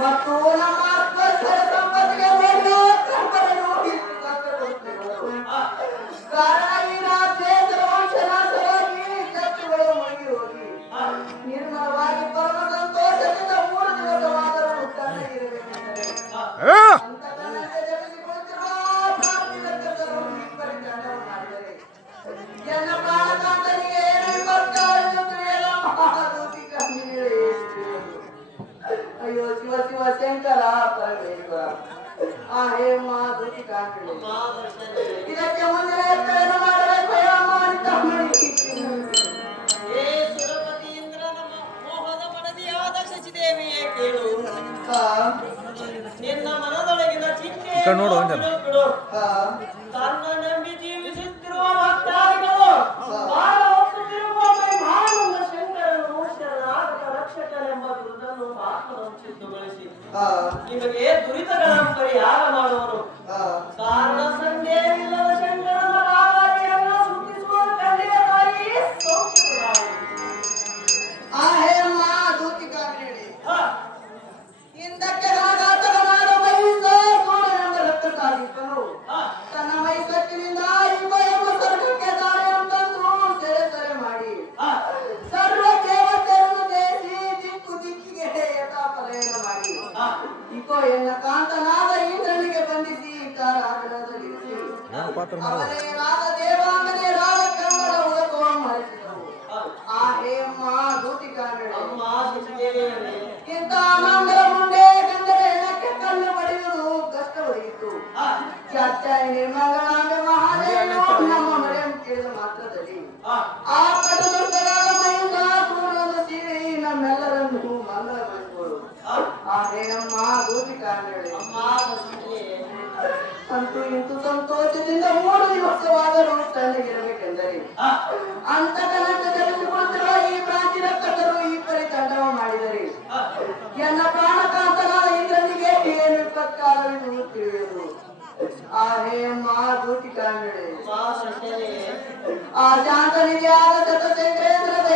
ಮತ್ತು ನಮ್ಮ ಸಂಪತ್ತಿಗೆ ನಿರ್ಮಲವಾಗಿ ಪರಮ ಸಂತೋಷದಿಂದ 3 ದಿವಸವಾದರೂ ತಣ್ಣಗಿರಬೇಕೆಂದರೆ ಎನ್ನ ಪ್ರಾಣಕಾಂತನಿಗೆ ಏನೇನು ಬರ್ತಾರೆಂದು ತಿಳಿಯಲ್ಲ ಮಹಾದೂತಿ ಕಣ್ಣಿಗೆ ಅಯ್ಯೋ ಶಿವ ಶಿವ ಶಂಕರ ಪರಮೇಶ್ವರ ಆ ಹೇ ಮಹಾದೂತಿ ಕಾಂತನಿ ಇದಕ್ಕೆ ಮುಂದಿನ ಎತ್ತರನ್ನು ಮಾಡಬೇಕು ಮಾಡಿ ತಮ್ಮನಿಗೆ ದೇವಿಯೇ ಕೇಳು ನಿನ್ನ ಮನದೊಳಗಿನ ಚಿಂತೆ ತನ್ನ ನಂಬಿ ಜೀವಿಸುತ್ತಿರುವ ಭಕ್ತಾದಿಗಳು ಬಾಳ ಹೊತ್ತುತ್ತಿರುವ ಮಹಾನಂದ ಶಂಕರನು ಶರಣಾಗತ ರಕ್ಷಕನೆಂಬ ಬಿರುದನ್ನು ಆತ್ಮವಂಚಿತಗೊಳಿಸಿ ನಿಮಗೆ ದುರಿತಗಳ ಪರಿಹಾರ ಮಾಡುವರು ಕಾರಣ ಸಂದೇಹವಿಲ್ಲದ ಶಂಕರನ ಕಾಲರಿಯನ್ನು ಸುತ್ತಿಸುವ ಕಣ್ಣಿಗೆ ತಾಯಿ ಸೌಖ್ಯವಾಗುವುದು ಆ ಹೇ ಮಹಾದೂತಿ ಕಾಂತನಿ ಹಿಂದಕ್ಕೆ ರಾಗಾತನಾದ ಮಹಿಷಾಸುರನೆಂಬ ರಕ್ತಸಾಧಿಕನು ತನ್ನ ಮೈಸತ್ತಿನಿಂದ ಇಂಬ ಎಂಬ ಸ್ವರ್ಗಕ್ಕೆ ದಾರಿಯಂತಂದು ಸೆರೆ ಮಾಡಿ ಸರ್ವ ದೇವತೆಯನ್ನು ಜಯಿಸಿ ದಿಕ್ಕು ದಿಕ್ಕಿಗೆ ಯಥಾಪಲಯನ ಮಾಡಿ ಇಕೋ ಎನ್ನ ಕಾಂತನಾದ ಇಂದ್ರನಿಗೆ ಬಂಧಿಸಿ ಕಾರಾಗೃಹದಲ್ಲಿರಿಸಿ ಅವನೇ ರಾಗ ದೇವಾಂಗನೇ ರಾಗ ಕನ್ನಡ ಉದಕವ ಮಾಡಿಸಿದವು ಆ ಹೇ ಮಹಾದೂತಿ ಕಾಂತನಿ ಇಂಥ ಮಂಗಲ ಮುಂದೆ ಕಂಡರೆ ಹೆಣಕ್ಕೆ ಕಲ್ಲು ಬಡಿಯುವುದು ಕಷ್ಟವಾಯಿತು ಚಾಚಾಯಿ ನಿರ್ಮಂಗಳಾಂಬೆ ಮಹಾದೇವಿಯು ನಮ್ಮ ಮರೆಯನ್ನು ಕೇಳಿದ ಮಾತ್ರದಲ್ಲಿ ಆ ಕಟದುರ್ಗರಾದ ಮಹಿಷಾಸುರನನ್ನು ಸೀಳಿ ನಮ್ಮೆಲ್ಲರನ್ನು ಮಂಗಲಗೊಳಿಸುವರು ಆ ಹೇ ಮಹಾದೂತಿ ಕಾಂತನಿ ಅಂತೂ ಇಂತು ಸಂತೋಷದಿಂದ 3 ದಿವಸವಾದರೂ ತಣ್ಣಗಿರಬೇಕೆಂದರೆ ಅಂತಕನಂತ ಜಪಿಸಿಕೊಳ್ಳುತ್ತಿರುವ ಈ ಪ್ರಾಂತಿ ರಕ್ಕಸರು ಈ ಪರಿ ತಂಡವ ಮಾಡಿದರೆ ಎನ್ನ ಪ್ರಾಣಕಾಂತನಾದ ಇಂದ್ರನಿಗೆ ಏನು ವಿಪತ್ಕಾರವೆಂದು ತಿಳಿಯುವುದು ಆ ಹೇ ಮಹಾದೂತಿ ಕಾಂತನಿ ಆ ಶಾಂತನಿಗೆ ಆದ ಶತಶೇಖರೇಂದ್ರದ